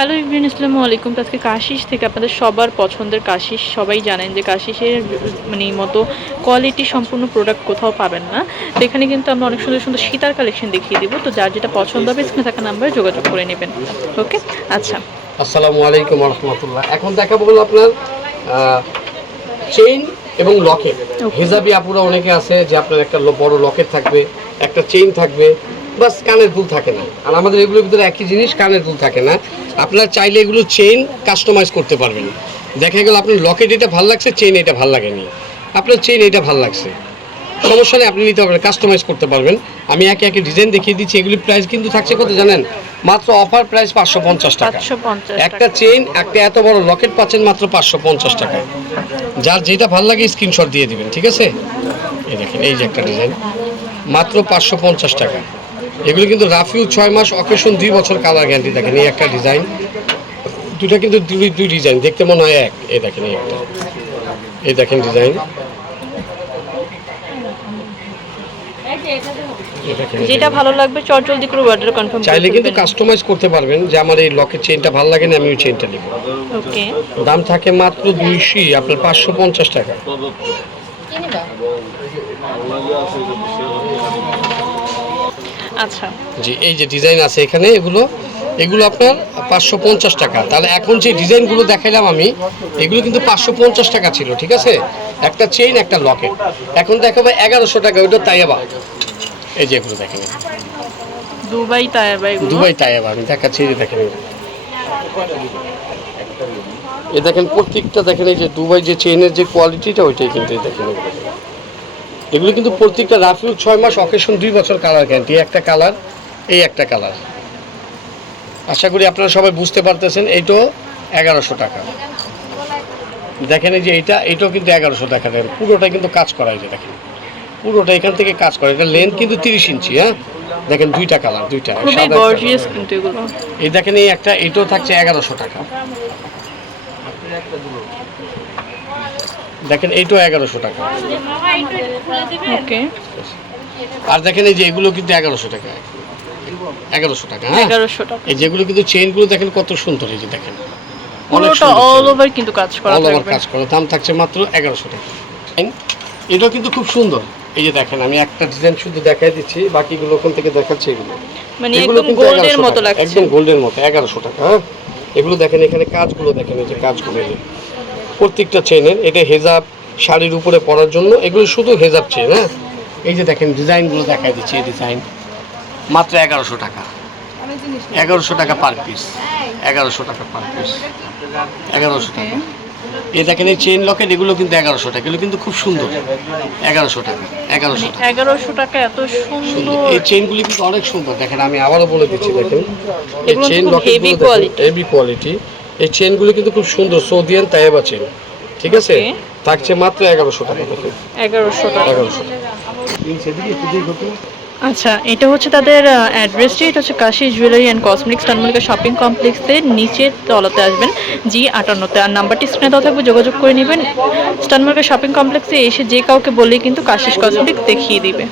Hello even আসসালামু আলাইকুম। আজকে কাশিস থেকে আপনাদের সবার পছন্দের কাশিস। সবাই জানেন যে কাশিসের মানে মতো কোয়ালিটি সম্পূর্ণ প্রোডাক্ট কোথাও পাবেন না। তো এখানে কিন্তু আমরা অনেক সুন্দর সুন্দর সীতার কালেকশন দেখিয়ে দিব। তো যার যেটা পছন্দ হবে স্ক্রিনে থাকা নাম্বারে যোগাযোগ করে নেবেন। ওকে? আচ্ছা। আসসালামু আলাইকুম রহমতুল্লাহ এখন দেখাবো হলো আপনার চেইন এবং লকেট হেজাবি আপুরা অনেকে আছে যে আপনার একটা বড় লকেট থাকবে একটা চেইন থাকবে। বাস কানের দুল থাকে না। আর আমাদের এগুলোর ভিতরে একই জিনিস কানের দুল থাকে না। আপনারা চাইলে এগুলো চেইন কাস্টমাইজ করতে পারবেন। দেখা গেল আপনার লকেট এটা ভালো লাগছে চেইন এটা ভালো লাগেনি। আপনার চেইন এটা ভালো লাগছে। সমস্যা নেই আপনি নিতে পারবেন কাস্টমাইজ করতে পারবেন। আমি একে একে ডিজাইন দেখিয়ে দিচ্ছি এগুলির প্রাইস কিন্তু থাকছে কত জানেন? মাত্র অফার প্রাইস পাঁচশো পঞ্চাশ টাকা। একটা চেইন একটা এত বড় লকেট পাচ্ছেন মাত্র পাঁচশো পঞ্চাশ টাকায় যার যেটা ভালো লাগে স্ক্রিনশট দিয়ে দিবেন ঠিক আছে? এই দেখেন এই যে একটা ডিজাইন মাত্র পাঁচশো পঞ্চাশ টাকা। এগুলো কিন্তু রাফিউ ছয় মাস অকেশন দুই বছর কালার গ্যারান্টি দেখেন এই একটা ডিজাইন দুটা কিন্তু দুই দুই ডিজাইন দেখতে মনে হয় এক। এই দেখেন এই একটা। এই দেখেন ডিজাইন যেটা ভালো লাগবে চট জলদি করে অর্ডার কনফার্ম চাইলে কিন্তু কাস্টমাইজ করতে পারবেন যে আমার এই লকের চেইনটা ভালো লাগে না আমি ওই চেইনটা নিব। ওকে দাম থাকে মাত্র দুইশি আপনার পাঁচশো পঞ্চাশ টাকা। আচ্ছা। জি এই যে ডিজাইন আছে এখানে এগুলো এগুলো আপনার পাঁচশো পঞ্চাশ টাকা। তাহলে এখন যে ডিজাইনগুলো দেখাইলাম আমি এগুলো কিন্তু পাঁচশো পঞ্চাশ টাকা ছিল ঠিক আছে? একটা চেইন একটা লকেট এখন দেখাবো এগারোশো টাকা ওইটা তাইয়াবা। এই যে এগুলো দেখেন। দুবাই তায়াবা দুবাই তাইয়াবা আমি দেখাচ্ছি যে দেখেন। এ দেখেন প্রত্যেকটা দেখেন এই যে দুবাই যে চেনের যে কোয়ালিটিটা ওইটাই কিন্তু এই দেখেন এগুলো। কিন্তু প্রত্যেকটা রাফিউ ছয় মাস অকেশন দুই বছর কালার গ্যারান্টি একটা কালার এই একটা কালার আশা করি আপনারা সবাই বুঝতে পারতেছেন এইটাও এগারোশো টাকা। দেখেন এই যে এইটা এইটাও কিন্তু এগারোশো টাকা। দেখেন পুরোটাই কিন্তু কাজ করা এই যে দেখেন। পুরোটা এখান থেকে কাজ করা। এটা লেন্থ কিন্তু তিরিশ ইঞ্চি হ্যাঁ? দেখেন দুইটা কালার দুইটা এই দেখেন এই একটা এটাও থাকছে এগারোশো টাকা। দেখেন এইটাও এগারোশো টাকা। ওকে। আর দেখেন এই যে এগুলো কিন্তু এগারোশো টাকা। এগারোশো টাকা হ্যাঁ? এগারোশো টাকা। এই যেগুলো কিন্তু চেইনগুলো দেখেন কত সুন্দর এই যে দেখেন। পুরোটা অল ওভার কিন্তু কাজ করা অল ওভার কাজ করে। দাম থাকছে মাত্র এগারোশো টাকা। এটাও কিন্তু খুব সুন্দর। এই যে দেখেন আমি একটা ডিজাইন শুধু দেখাই দিচ্ছি বাকিগুলো ওখান থেকে দেখাচ্ছি এগুলো। মানে একদম গোল্ডের মতো লাগছে। একদম গোল্ডের মতো এগারোশো টাকা হ্যাঁ? এগুলো দেখেন, এখানে কাজগুলো দেখেন, এই যে কাজগুলো। প্রত্যেকটা চেনের এটা হেজাব, শাড়ির উপরে পরার জন্য, এগুলো শুধু হেজাব চেন হ্যাঁ? এই যে দেখেন, ডিজাইনগুলো দেখাই দিচ্ছে, এই ডিজাইন মাত্র এগারোশো টাকা। এগারোশো টাকা পার পিস এগারোশো টাকা পার পিস এগারোশো টাকা। এই দেখেন এই চেন লকেট এগুলো কিন্তু এগারোশো টাকা। এগুলো কিন্তু খুব সুন্দর। এগারোশো টাকা এগারোশো টাকা। এগারোশো টাকা এত সুন্দর। এই চেইনগুলি কিন্তু অনেক সুন্দর। দেখেন আমি আবারও বলে দিচ্ছি দেখেন। এই দেখেন quality। হেভি কোয়ালিটি এই চেইনগুলি কিন্তু খুব সুন্দর সৌদিয়ান তাইবা চেইন ঠিক আছে? থাকছে মাত্র এগারোশো টাকা দেখেন। এগারোশো টাকা। এগারোশো আচ্ছা এটা হচ্ছে তাদের অ্যাড্রেসটি এটা হচ্ছে কাশি জুয়েলারি অ্যান্ড কসমেটিক্স টানমলিকা শপিং কমপ্লেক্সের নিচের তলাতে আসবেন জি আটান্নতে। আর নাম্বারটি স্ক্রিনে দেওয়া থাকবে, যোগাযোগ করে নেবেন। স্টানমার্কের শপিং কমপ্লেক্সে এসে যে কাউকে বললেই কিন্তু কাশিস কসমেটিক্স দেখিয়ে দিবে।